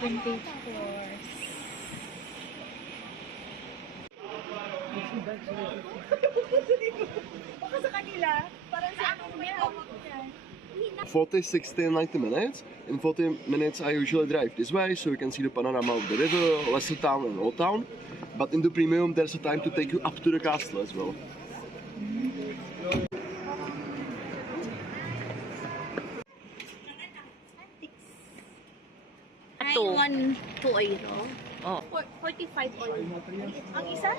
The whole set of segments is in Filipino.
Vintage stores. Baka sa kanila, parang sa anong may hawak yan. 40, 60, 90 minutes. In 40 minutes I usually drive this way so you can see the panorama of the river, Lesser Town and Old Town. But in the premium there's a time to take you up to the castle as well. Ito. 2 euro. Oh. 45 euro. Ang isa?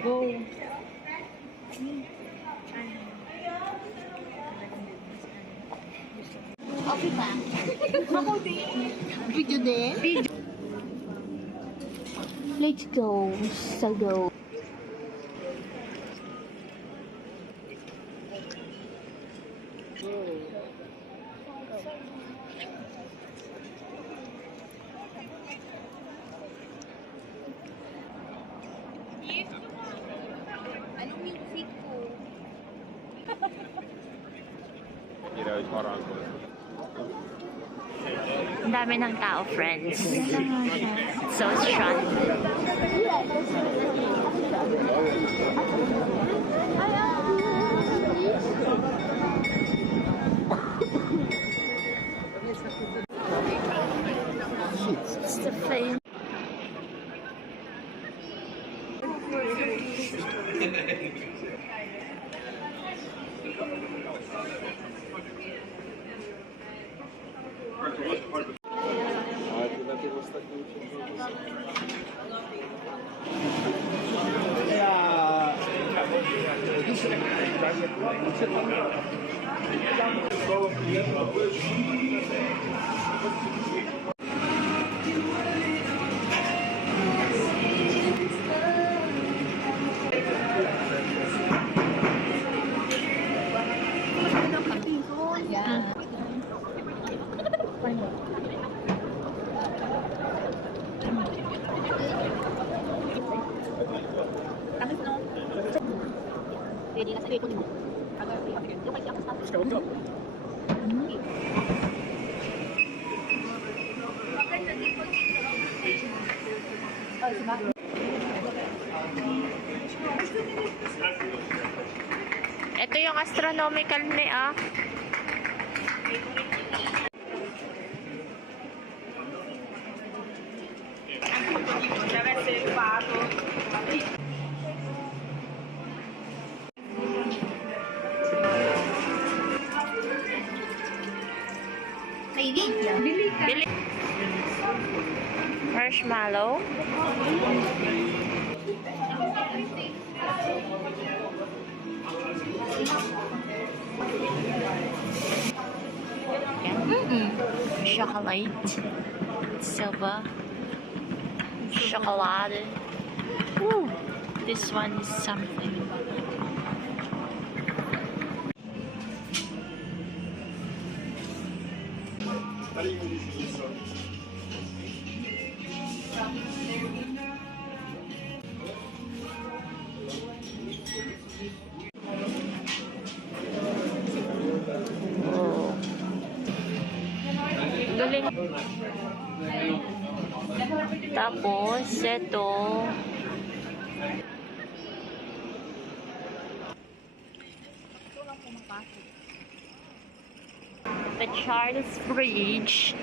Go. Okay ba? Ako din. Video din? Video. Let's go. So go. Anong music ko? Ang dami ng tao, friends. So strong. It's the face. Pwede na sa ipon mo. Yung kasi ako sa Ito yung astronomical ni Bili ka. Bili. Marshmallow. Chocolate. Silver. Chocolate. Ooh, this one is something. Oh. Galing. Tapos, ito. The Charles Bridge.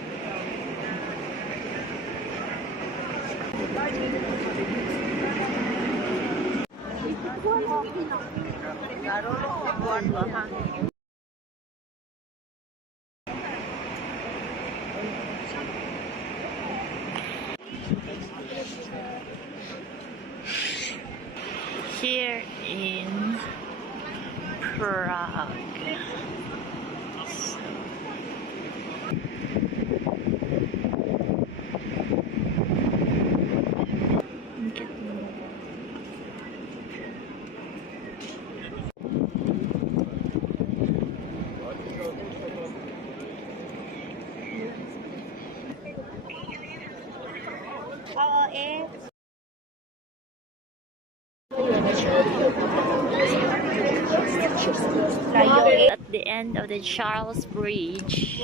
here in Prague. At the end of the Charles Bridge.